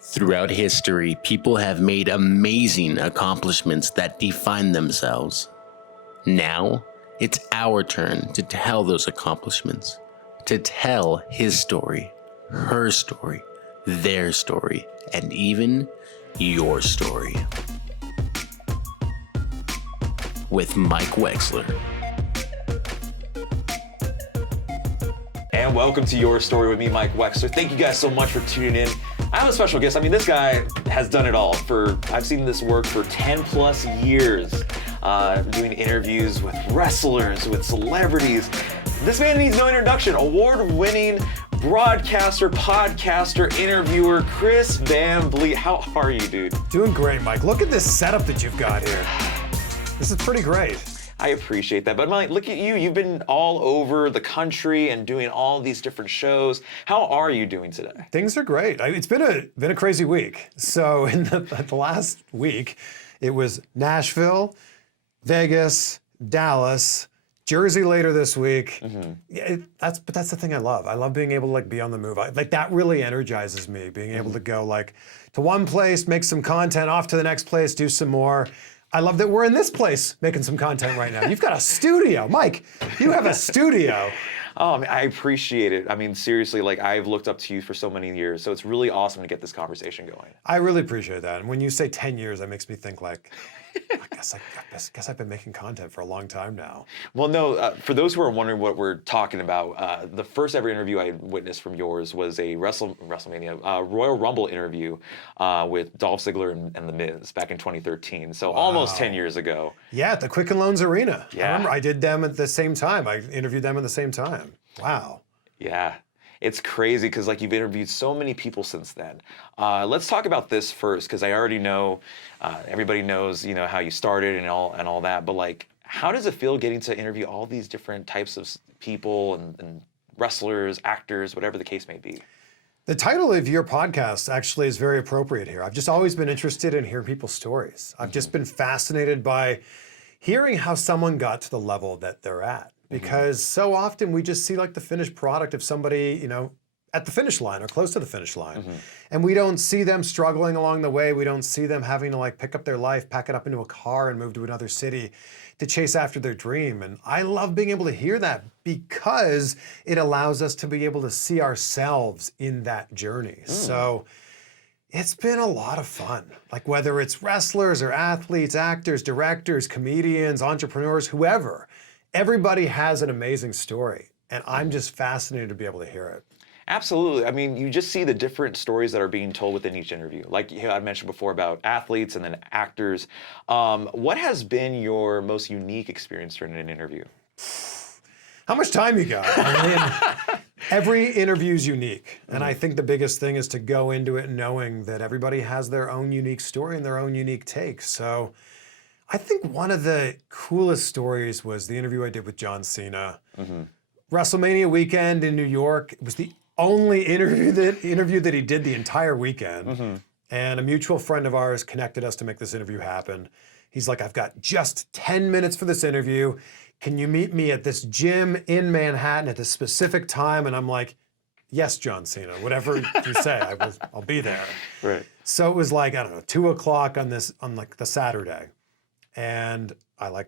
Throughout history, people have made amazing accomplishments that define themselves. Now, it's our turn to tell those accomplishments, to tell his story, her story, their story, and even your story. With Mike Wexler. And welcome to Your Story with me, Mike Wexler. Thank you guys so much for tuning in. I have a special guest. I mean, this guy has done it all. I've seen this work for 10 plus years, doing interviews with wrestlers, with celebrities. This man needs no introduction. Award-winning broadcaster, podcaster, interviewer, Chris Van Vliet. How are you, dude? Doing great, Mike. Look at this setup that you've got here. This is pretty great. I appreciate that. But Mike, look at you. You've been all over the country and doing all these different shows. How are you doing today? Things are great. It's been a crazy week. So in the last week, it was Nashville, Vegas, Dallas, Jersey later this week. Mm-hmm. Yeah, that's the thing I love. I love being able to be on the move. That really energizes me, being able to go to one place, make some content, off to the next place, do some more. I love that we're in this place making some content right now. You've got a studio. Mike, you have a studio. Oh, I appreciate it. I mean, seriously, I've looked up to you for so many years, so it's really awesome to get this conversation going. I really appreciate that. And when you say 10 years, that makes me think I guess I've been making content for a long time now. Well, no, for those who are wondering what we're talking about, the first ever interview I witnessed from yours was a WrestleMania Royal Rumble interview with Dolph Ziggler and The Miz back in 2013. So almost 10 years ago. Yeah, at the Quicken Loans Arena. Yeah. I remember I did them at the same time. I interviewed them at the same time. Wow. Yeah. It's crazy because you've interviewed so many people since then. Let's talk about this first because I already know, everybody knows, how you started and all that. But how does it feel getting to interview all these different types of people and wrestlers, actors, whatever the case may be? The title of your podcast actually is very appropriate here. I've just always been interested in hearing people's stories. I've just been fascinated by hearing how someone got to the level that they're at. Because so often we just see the finished product of somebody, at the finish line or close to the finish line. Mm-hmm. And we don't see them struggling along the way. We don't see them having to pick up their life, pack it up into a car and move to another city to chase after their dream. And I love being able to hear that because it allows us to be able to see ourselves in that journey. So it's been a lot of fun. Whether it's wrestlers or athletes, actors, directors, comedians, entrepreneurs, whoever. Everybody has an amazing story, and I'm just fascinated to be able to hear it. Absolutely. I mean, you just see the different stories that are being told within each interview. I mentioned before about athletes and then actors. What has been your most unique experience during an interview? How much time you got? Every interview is unique, and I think the biggest thing is to go into it knowing that everybody has their own unique story and their own unique take. So I think one of the coolest stories was the interview I did with John Cena. Mm-hmm. WrestleMania weekend in New York. It was the only interview that he did the entire weekend. Mm-hmm. And a mutual friend of ours connected us to make this interview happen. He's like, I've got just 10 minutes for this interview. Can you meet me at this gym in Manhattan at this specific time? And I'm like, yes, John Cena, whatever you say, I'll be there. Right. So it was 2 o'clock on the Saturday. And I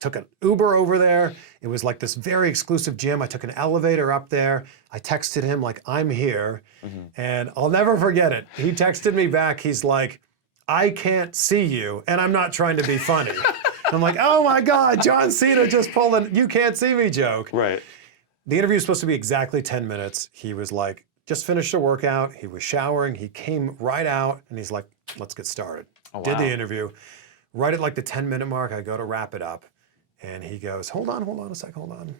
took an Uber over there. It was this very exclusive gym. I took an elevator up there. I texted him I'm here. Mm-hmm. And I'll never forget it. He texted me back. He's like, I can't see you. And I'm not trying to be funny. I'm like, oh my God, John Cena just pulled a you can't see me joke. Right. The interview was supposed to be exactly 10 minutes. He was just finished a workout. He was showering. He came right out and he's like, let's get started. Oh, wow. Did the interview. Right at the 10-minute mark, I go to wrap it up. And he goes, hold on a sec, hold on.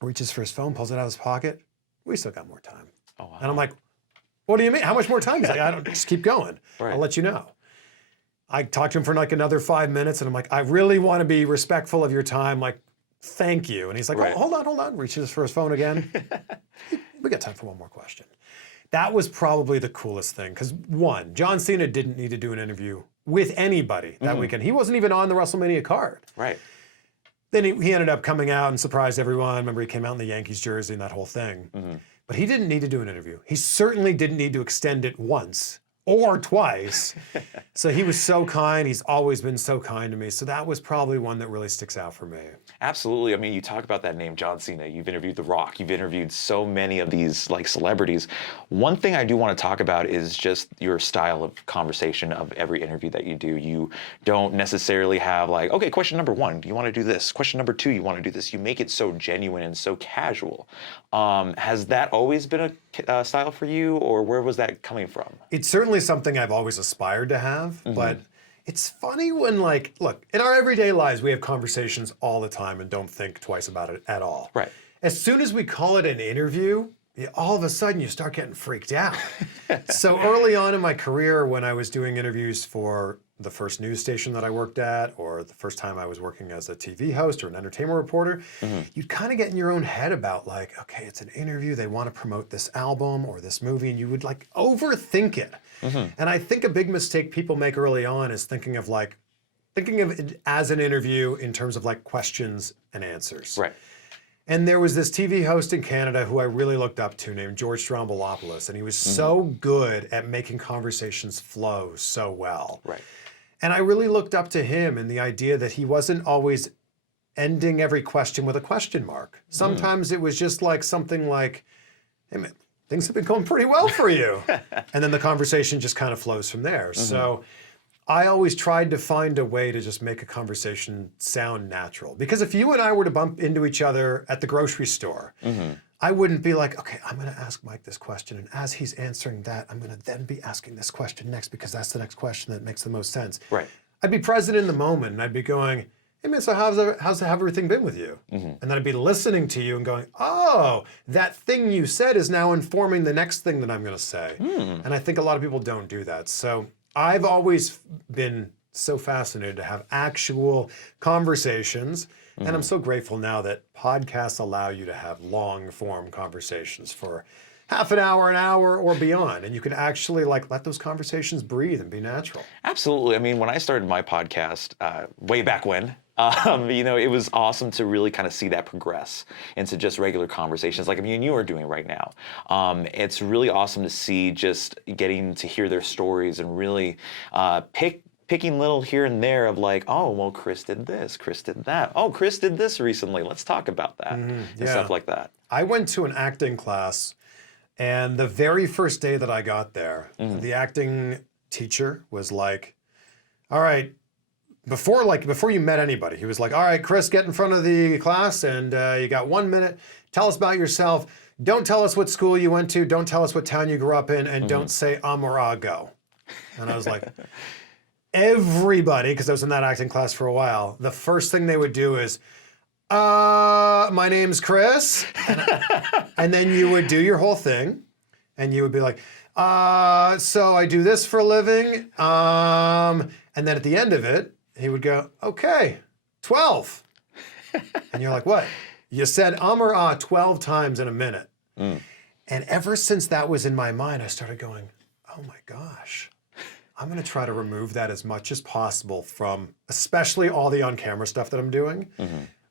Reaches for his phone, pulls it out of his pocket. We still got more time. Oh, wow. And I'm like, what do you mean? How much more time? He's like, I don't, just keep going. Right. I'll let you know. I talked to him for another 5 minutes and I'm like, I really want to be respectful of your time. Thank you. And he's like, oh, hold on. Reaches for his phone again. We got time for one more question. That was probably the coolest thing. Because one, John Cena didn't need to do an interview with anybody that weekend. He wasn't even on the WrestleMania card. Right. Then he ended up coming out and surprised everyone. Remember, he came out in the Yankees jersey and that whole thing. Mm-hmm. but he didn't need to do an interview. He certainly didn't need to extend it once or twice. So he was so kind. He's always been so kind to me. So that was probably one that really sticks out for me. Absolutely. I mean, you talk about that name, John Cena. You've interviewed The Rock. You've interviewed so many of these like celebrities. One thing I do want to talk about is just your style of conversation of every interview that you do. You don't necessarily have like, okay, question number 1, do you want to do this? Question number 2, you want to do this? You make it so genuine and so casual. Has that always been a style for you, or where was that coming from? It's certainly something I've always aspired to have, but it's funny when, like, look, in our everyday lives, we have conversations all the time and don't think twice about it at all. Right. As soon as we call it an interview, all of a sudden you start getting freaked out. So early on in my career, when I was doing interviews for the first news station that I worked at, or the first time I was working as a TV host or an entertainment reporter, you'd kind of get in your own head about like, okay, it's an interview, they want to promote this album or this movie, and you would like overthink it. And I think a big mistake people make early on is thinking of it as an interview in terms of like questions and answers. Right. And there was this TV host in Canada who I really looked up to named George Stroumboulopoulos, and he was so good at making conversations flow so well. Right. And I really looked up to him and the idea that he wasn't always ending every question with a question mark. Sometimes it was just like something like, hey man, things have been going pretty well for you. And then the conversation just kind of flows from there. So I always tried to find a way to just make a conversation sound natural. Because if you and I were to bump into each other at the grocery store, I wouldn't be like, okay, I'm going to ask Mike this question. And as he's answering that, I'm going to then be asking this question next because that's the next question that makes the most sense. Right. I'd be present in the moment and I'd be going, hey man, so how's everything been with you? And then I'd be listening to you and going, oh, that thing you said is now informing the next thing that I'm going to say. And I think a lot of people don't do that. So I've always been so fascinated to have actual conversations. And I'm so grateful now that podcasts allow you to have long form conversations for half an hour, or beyond. And you can actually like let those conversations breathe and be natural. Absolutely. I mean, when I started my podcast way back when, it was awesome to really kind of see that progress into just regular conversations like me and you are doing right now. It's really awesome to see just getting to hear their stories and really picking little here and there of like, oh, well, Chris did this, Chris did that. Oh, Chris did this recently. Let's talk about that and stuff like that. I went to an acting class, and the very first day that I got there, the acting teacher was like, all right, before you met anybody, he was like, all right, Chris, get in front of the class and you got 1 minute. Tell us about yourself. Don't tell us what school you went to. Don't tell us what town you grew up in, and don't say or ah, go. And I was like, everybody, because I was in that acting class for a while, the first thing they would do is, my name's Chris. And then you would do your whole thing, and you would be like, so I do this for a living. And then at the end of it, he would go, okay, 12. And you're like, what? You said or ah 12 times in a minute. And ever since that was in my mind, I started going, oh my gosh. I'm going to try to remove that as much as possible from especially all the on-camera stuff that I'm doing,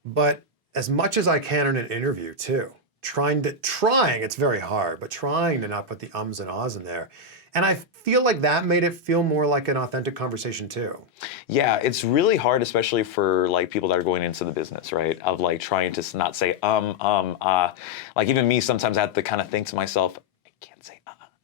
but as much as I can in an interview too. Trying, it's very hard, but trying to not put the ums and ahs in there. And I feel like that made it feel more like an authentic conversation too. Yeah, it's really hard, especially for like people that are going into the business, right? Of like trying to not say like even me, sometimes I have to kind of think to myself,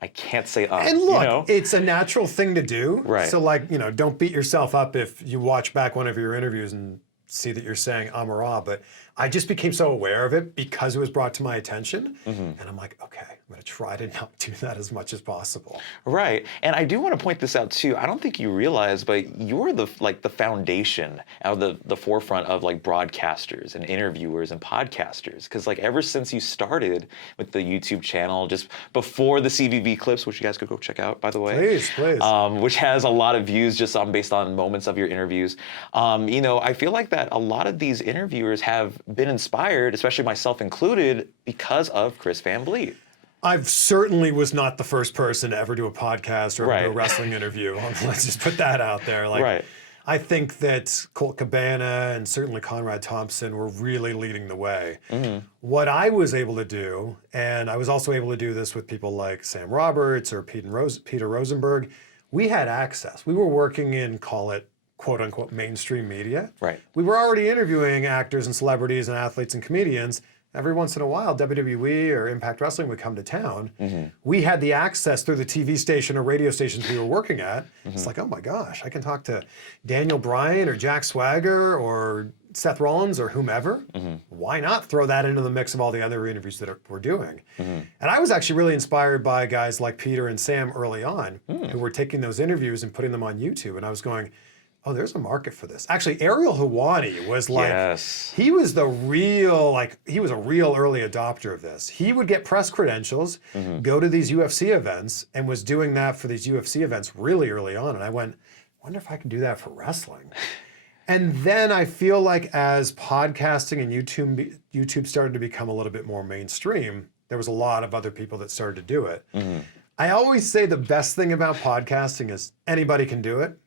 I can't say And look, it's a natural thing to do. Right. So like, don't beat yourself up if you watch back one of your interviews and see that you're saying or ah, but I just became so aware of it because it was brought to my attention. And I'm like, okay, I'm gonna try to not do that as much as possible. Right, and I do want to point this out too. I don't think you realize, but you're the foundation of the forefront of like broadcasters and interviewers and podcasters. Because like ever since you started with the YouTube channel, just before the CVV clips, which you guys could go check out, by the way. Please. Which has a lot of views just based on moments of your interviews. I feel like that a lot of these interviewers have been inspired, especially myself included, because of Chris Van Vliet. I certainly was not the first person to ever do a podcast or do a wrestling interview. Let's just put that out there. I think that Colt Cabana and certainly Conrad Thompson were really leading the way. What I was able to do, and I was also able to do this with people like Sam Roberts or Peter Rosenberg, we had access. We were working in, call it, quote unquote, mainstream media. Right. We were already interviewing actors and celebrities and athletes and comedians. Every once in a while, WWE or Impact Wrestling would come to town. We had the access through the TV station or radio stations we were working at. It's like, oh my gosh, I can talk to Daniel Bryan or Jack Swagger or Seth Rollins or whomever. Why not throw that into the mix of all the other interviews that we're doing? And I was actually really inspired by guys like Peter and Sam early on who were taking those interviews and putting them on YouTube. And I was going, oh, there's a market for this. Actually, Ariel Helwani was like, he was a real early adopter of this. He would get press credentials, go to these UFC events, and was doing that for these UFC events really early on. And I went, I wonder if I can do that for wrestling. And then I feel like as podcasting and YouTube started to become a little bit more mainstream, there was a lot of other people that started to do it. I always say the best thing about podcasting is anybody can do it.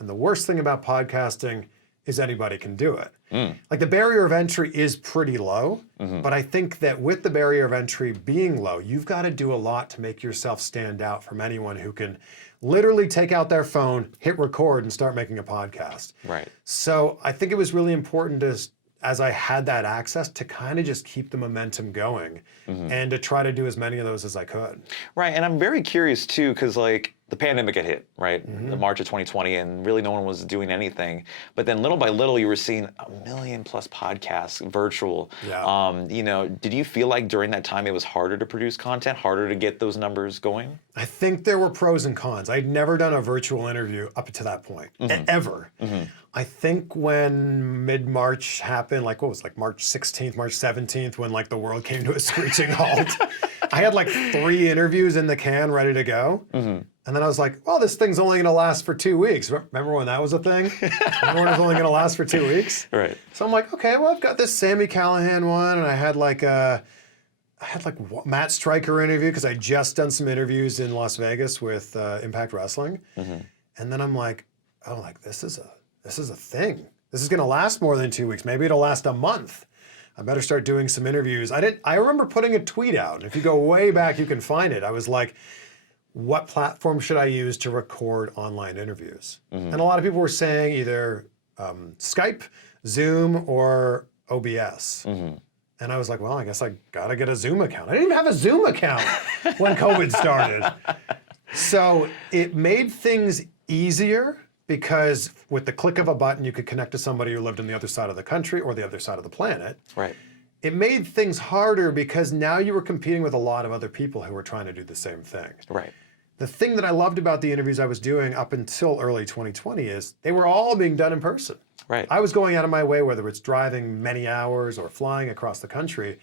And the worst thing about podcasting is anybody can do it. Like the barrier of entry is pretty low, but I think that with the barrier of entry being low, you've got to do a lot to make yourself stand out from anyone who can literally take out their phone, hit record, and start making a podcast. Right. So I think it was really important as I had that access to kind of just keep the momentum going and to try to do as many of those as I could. Right, and I'm very curious too, because like the pandemic had hit, right? The March of 2020, and really no one was doing anything. But then little by little, you were seeing 1 million plus podcasts, virtual. You know, did you feel like during that time it was harder to produce content, harder to get those numbers going? I think there were pros and cons. I'd never done a virtual interview up to that point, ever. I think when mid-March happened, like what was it, like March 16th, March 17th, when like the world came to a screeching halt, I had like 3 interviews in the can ready to go. And then I was like, well, this thing's only going to last for 2 weeks. Remember when that was a thing? Remember when it was only going to last for 2 weeks? Right. So I'm like, okay, well, I've got this Sami Callihan one, and I had like Matt Stryker interview because I just done some interviews in Las Vegas with Impact Wrestling. And then I'm like, oh, like this is a thing. This is going to last more than 2 weeks. Maybe it'll last a month. I better start doing some interviews. I remember putting a tweet out. And if you go way back, you can find it. I was like, what platform should I use to record online interviews? And a lot of people were saying either Skype, Zoom, or OBS. And I was like, well, I guess I gotta get a Zoom account. I didn't even have a Zoom account when COVID started. So it made things easier because with the click of a button, you could connect to somebody who lived on the other side of the country or the other side of the planet. Right. It made things harder because now you were competing with a lot of other people who were trying to do the same thing. Right. The thing that I loved about the interviews I was doing up until early 2020 is they were all being done in person. Right. I was going out of my way, whether it's driving many hours or flying across the country.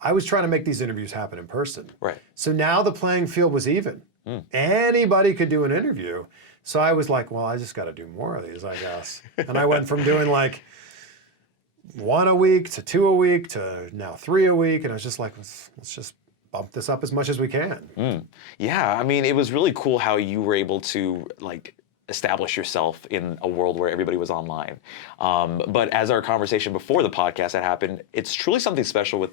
I was trying to make these interviews happen in person. Right. So now the playing field was even. Anybody could do an interview. So I was like, well, I just got to do more of these, I guess. And I went from doing like 1 a week to 2 a week to now 3 a week. And I was just like, let's just bump this up as much as we can. Yeah, I mean, it was really cool how you were able to like establish yourself in a world where everybody was online. But as our conversation before the podcast had happened, it's truly something special with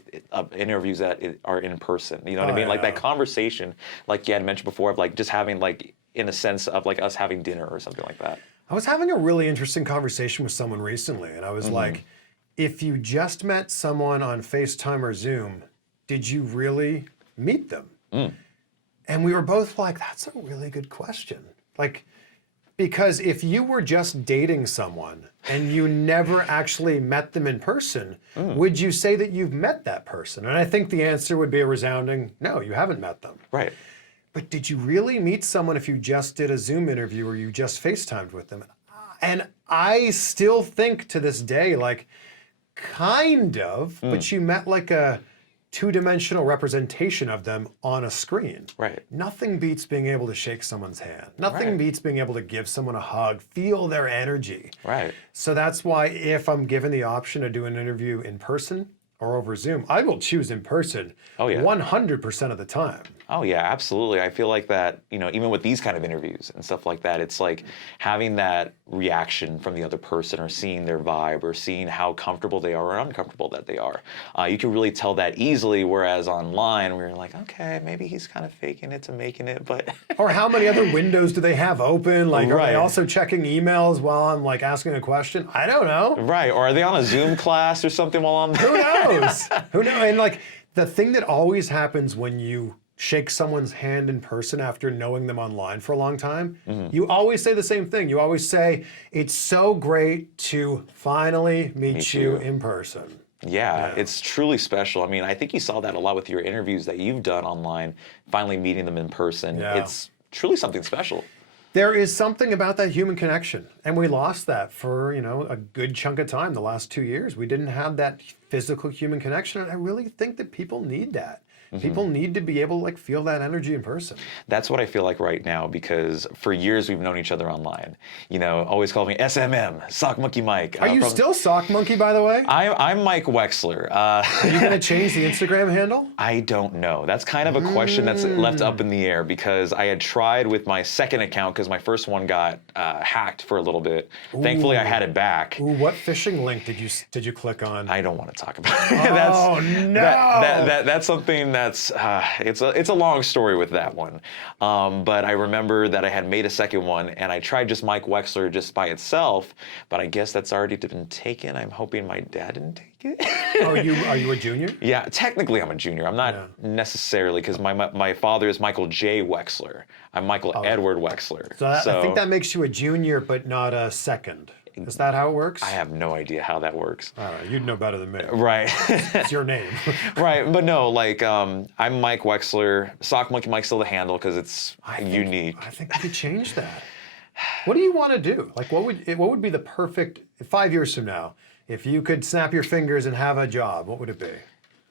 interviews that are in person. You know what I mean? Like that conversation, like you had mentioned before, of like just having like, in a sense of like us having dinner or something like that. I was having a really interesting conversation with someone recently, and I was like, if you just met someone on FaceTime or Zoom, did you really meet them? And we were both like, that's a really good question. Like, because if you were just dating someone and you never actually met them in person, would you say that you've met that person? And I think the answer would be a resounding, no, you haven't met them. Right. But did you really meet someone if you just did a Zoom interview or you just FaceTimed with them? And I still think to this day, like, kind of, but you met like a two-dimensional representation of them on a screen. Right. Nothing beats being able to shake someone's hand. Nothing beats being able to give someone a hug, feel their energy. Right. So that's why if I'm given the option to do an interview in person or over Zoom, I will choose in person 100% of the time. Oh yeah, absolutely. I feel like that, even with these kind of interviews and stuff like that, it's like having that reaction from the other person, or seeing their vibe, or seeing how comfortable they are or uncomfortable that they are. You can really tell that easily, whereas online, we're like, okay, maybe he's kind of faking it to making it, but... Or how many other windows do they have open? Like, are Right. they also checking emails while I'm like asking a question? I don't know. Right, or are they on a Zoom class or something while I'm Who knows? Who knows? And like, the thing that always happens when you shake someone's hand in person after knowing them online for a long time, you always say the same thing. You always say, it's so great to finally meet you in person. Yeah, it's truly special. I mean, I think you saw that a lot with your interviews that you've done online, finally meeting them in person. Yeah. It's truly something special. There is something about that human connection, and we lost that for, a good chunk of time the last 2 years. We didn't have that physical human connection, and I really think that people need that. People need to be able to feel that energy in person. That's what I feel like right now, because for years we've known each other online. Always called me SMM, Sock Monkey Mike. Are you still Sock Monkey, by the way? I'm Mike Wexler. Are you going to change the Instagram handle? I don't know. That's kind of a question that's left up in the air, because I had tried with my second account, because my first one got hacked for a little bit. Thankfully, I had it back. Ooh, what phishing link did you click on? I don't want to talk about it. That's something that's it's a long story with that one. But I remember that I had made a second one, and I tried just Mike Wexler just by itself, but I guess that's already been taken. I'm hoping my dad didn't take it. Are you a junior? Yeah, technically I'm a junior. I'm not necessarily, because my father is Michael J. Wexler. I'm Michael Edward Wexler. So I think that makes you a junior, but not a second. Is that how it works? I have no idea how that works. I don't know. You'd know better than me. Right. It's your name. Right, but no, I'm Mike Wexler. Sock Monkey Mike's still the handle, because it's unique. I think we could change that. What do you want to do? What would be the perfect 5 years from now? If you could snap your fingers and have a job, what would it be?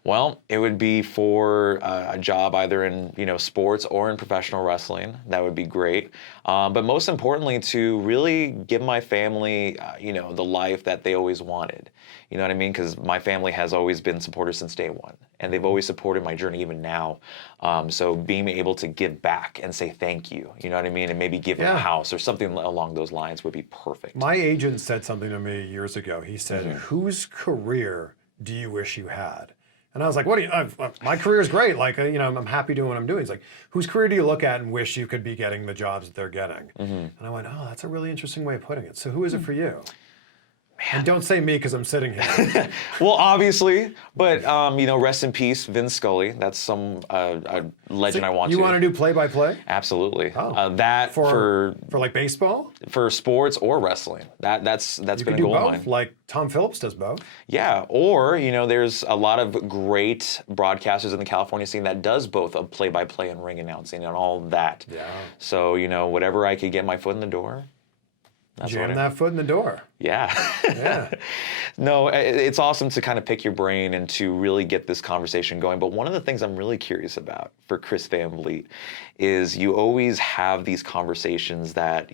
Well, it would be for a job either in sports or in professional wrestling. That would be great. But most importantly, to really give my family, the life that they always wanted. You know what I mean? Because my family has always been supporters since day one, and they've always supported my journey even now. So being able to give back and say thank you, you know what I mean, and maybe give them a house or something along those lines would be perfect. My agent said something to me years ago. He said, "Whose career do you wish you had?" And I was like, "What do you? My career is great. I'm happy doing what I'm doing." He's like, "Whose career do you look at and wish you could be getting the jobs that they're getting?" And I went, "Oh, that's a really interesting way of putting it. So who is it for you?" Man. And don't say me, because I'm sitting here. Well, obviously, but rest in peace, Vince Scully. That's a legend I want to. You want to do play-by-play? Absolutely. Oh. That for baseball? For sports or wrestling. That's been a goal of mine. Like Tom Phillips does both. Yeah, or there's a lot of great broadcasters in the California scene that does both of play-by-play and ring announcing and all that. Yeah. So whatever I could get my foot in the door. Jam that foot in the door. Yeah. Yeah. No, it's awesome to kind of pick your brain and to really get this conversation going. But one of the things I'm really curious about for Chris Van Vliet is you always have these conversations that,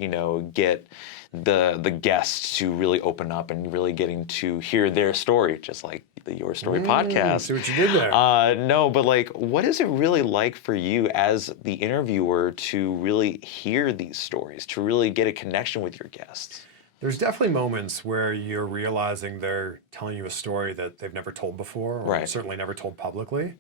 get the guests to really open up and really getting to hear their story, just like the Your Story podcast. See what you did there. No, but what is it really like for you as the interviewer to really hear these stories, to really get a connection with your guests? There's definitely moments where you're realizing they're telling you a story that they've never told before, or certainly never told publicly.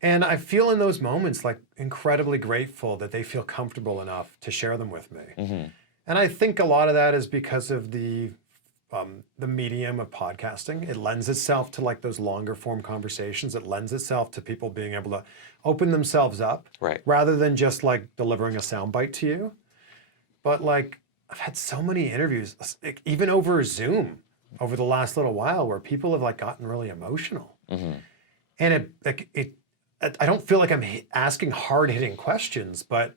And I feel in those moments incredibly grateful that they feel comfortable enough to share them with me. And I think a lot of that is because of the medium of podcasting. It lends itself to those longer form conversations. It lends itself to people being able to open themselves up, rather than just delivering a soundbite to you. But I've had so many interviews, even over Zoom, over the last little while, where people have gotten really emotional. And I don't feel like I'm asking hard-hitting questions, but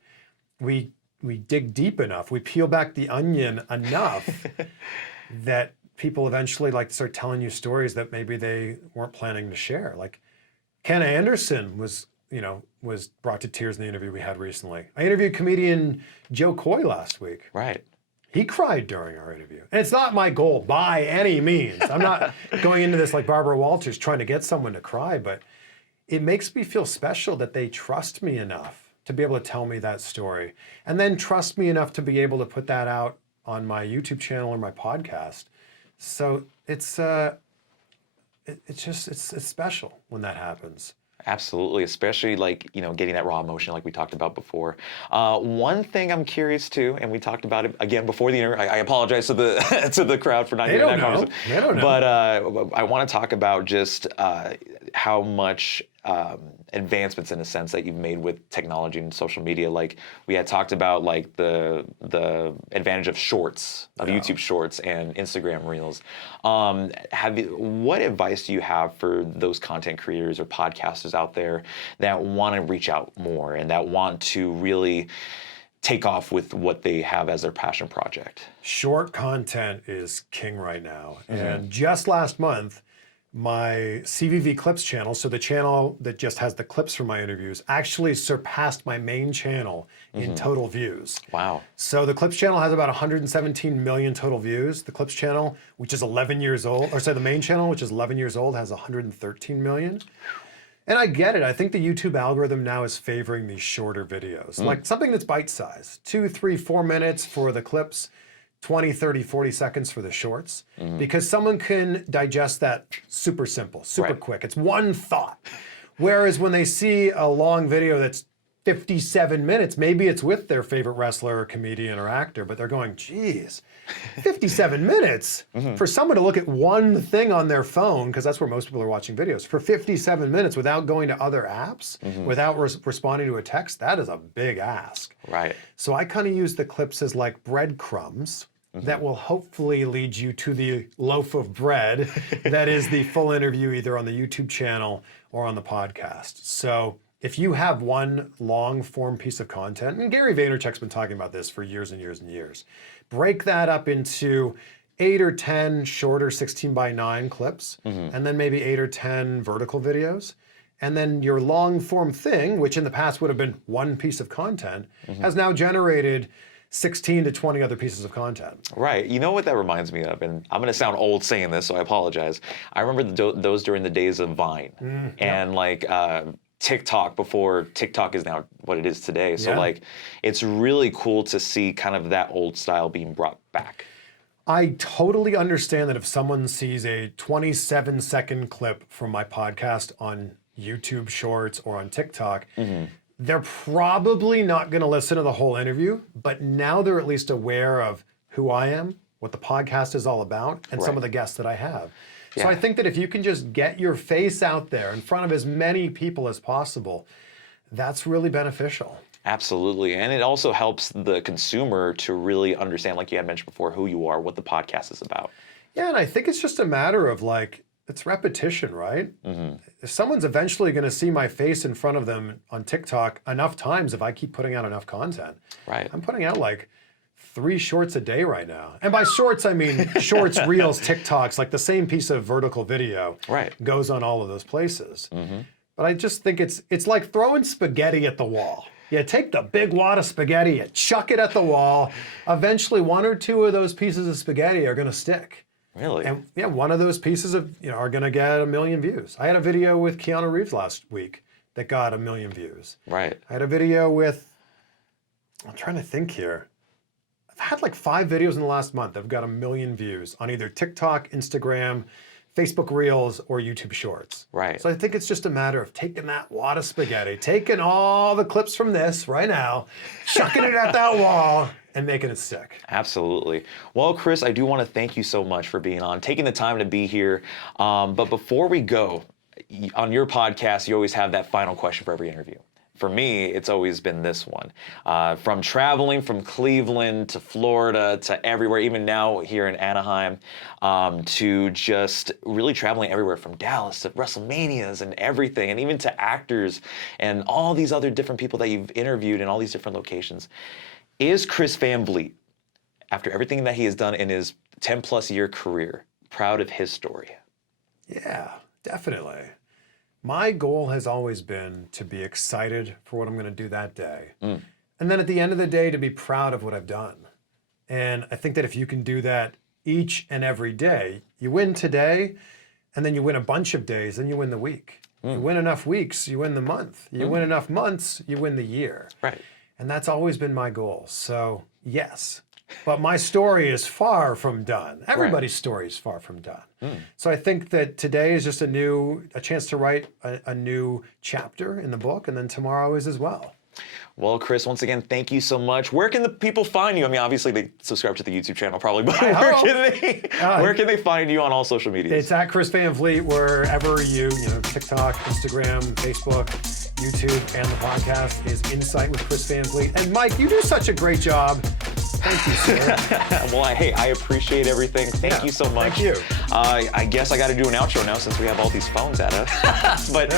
we dig deep enough, we peel back the onion enough that people eventually start telling you stories that maybe they weren't planning to share. Ken Anderson was brought to tears in the interview we had recently. I interviewed comedian Joe Coy last week. Right. He cried during our interview. And it's not my goal by any means. I'm not going into this like Barbara Walters trying to get someone to cry, but it makes me feel special that they trust me enough to be able to tell me that story, and then trust me enough to be able to put that out on my YouTube channel or my podcast. So it's special when that happens. Absolutely, especially like, getting that raw emotion like we talked about before. One thing I'm curious too, and we talked about it again before the interview. I apologize to the to the crowd for not hearing that conversation. They don't know. But I want to talk about just how much advancements in a sense that you've made with technology and social media. Like we had talked about like the advantage of shorts, of YouTube Shorts and Instagram Reels. What advice do you have for those content creators or podcasters out there that want to reach out more and that want to really take off with what they have as their passion project? Short content is king right now. And just last month, my CVV Clips channel, so the channel that just has the clips from my interviews, actually surpassed my main channel in total views. Wow. So the Clips channel has about 117 million total views. The Clips channel, which is 11 years old, or the main channel, which is 11 years old, has 113 million. And I get it. I think the YouTube algorithm now is favoring these shorter videos, like something that's bite-sized, 2, 3, 4 minutes for the clips, 20, 30, 40 seconds for the shorts, because someone can digest that super simple, super quick. It's one thought. Whereas when they see a long video that's 57 minutes, maybe it's with their favorite wrestler or comedian or actor, but they're going, geez, 57 minutes for someone to look at one thing on their phone, because that's where most people are watching videos, for 57 minutes without going to other apps, without responding to a text, that is a big ask. Right. So I kind of use the clips as like breadcrumbs that will hopefully lead you to the loaf of bread that is the full interview either on the YouTube channel or on the podcast. So if you have one long form piece of content, and Gary Vaynerchuk's been talking about this for years and years and years, break that up into 8 or 10 shorter 16:9 clips, and then maybe 8 or 10 vertical videos. And then your long form thing, which in the past would have been one piece of content, has now generated 16 to 20 other pieces of content. Right. You know what that reminds me of? And I'm going to sound old saying this, so I apologize. I remember those during the days of Vine and like TikTok before TikTok is now what it is today. So like it's really cool to see kind of that old style being brought back. I totally understand that if someone sees a 27-second clip from my podcast on YouTube Shorts or on TikTok, they're probably not going to listen to the whole interview, but now they're at least aware of who I am, what the podcast is all about, and some of the guests that I have. So I think that if you can just get your face out there in front of as many people as possible, that's really beneficial. Absolutely. And it also helps the consumer to really understand, like you had mentioned before, who you are, what the podcast is about. Yeah, and I think it's just a matter of like, it's repetition, right? If someone's eventually going to see my face in front of them on TikTok enough times, if I keep putting out enough content. Right. I'm putting out like 3 shorts a day right now. And by shorts, I mean shorts, reels, TikToks, like the same piece of vertical video goes on all of those places. But I just think it's like throwing spaghetti at the wall. You take the big wad of spaghetti, you chuck it at the wall. Eventually, 1 or 2 of those pieces of spaghetti are going to stick. Really? And yeah, one of those pieces are going to get 1 million views. I had a video with Keanu Reeves last week that got 1 million views. Right. I had a video with, I'm trying to think here. I've had like 5 videos in the last month that have got 1 million views on either TikTok, Instagram, Facebook Reels, or YouTube Shorts. Right. So I think it's just a matter of taking that wad of spaghetti, taking all the clips from this right now, chucking it at that wall, and making it stick. Absolutely. Well, Chris, I do want to thank you so much for being on, taking the time to be here. But before we go, on your podcast, you always have that final question for every interview. For me, it's always been this one. From traveling from Cleveland to Florida to everywhere, even now here in Anaheim, to just really traveling everywhere from Dallas to WrestleManias and everything, and even to actors and all these other different people that you've interviewed in all these different locations. Is Chris Van Vliet, after everything that he has done in his 10-plus year career, proud of his story? Yeah, definitely. My goal has always been to be excited for what I'm going to do that day. And then at the end of the day, to be proud of what I've done. And I think that if you can do that each and every day, you win today, and then you win a bunch of days, and you win the week. You win enough weeks, you win the month. You win enough months, you win the year. Right. And that's always been my goal. So yes, but my story is far from done. Everybody's story is far from done. So I think that today is just a chance to write a new chapter in the book, and then tomorrow is as well. Well, Chris, once again, thank you so much. Where can the people find you? I mean, obviously they subscribe to the YouTube channel probably, but where can they find you on all social media? It's at Chris Van Vliet wherever you TikTok, Instagram, Facebook, YouTube, and the podcast is Insight with Chris Van Vliet. And Mike, you do such a great job. Thank you, sir. Well, hey, I appreciate everything. Thank you so much. Thank you. I guess I got to do an outro now since we have all these phones at us. But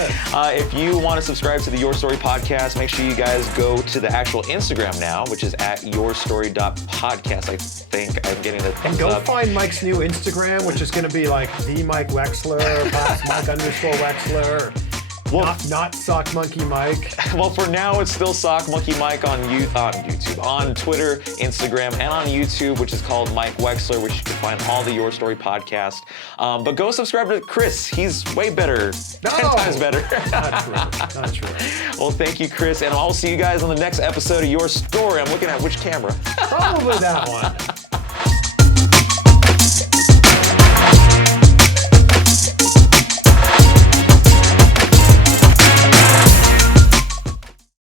if you want to subscribe to the Your Story podcast, make sure you guys go to the actual Instagram now, which is at yourstory.podcast. I think I'm getting the thumbs And go up. find Mike's new Instagram, which is going to be like the Mike Wexler, Mike_Wexler. Well, Not Sock Monkey Mike. well, for now, it's still Sock Monkey Mike on YouTube, on Twitter, Instagram, and on YouTube, which is called Mike Wexler, which you can find all the Your Story podcast. But go subscribe to Chris. He's way better. 10 times better. Not true. Not true. Well, thank you, Chris, and I'll see you guys on the next episode of Your Story. I'm looking at which camera? Probably that one.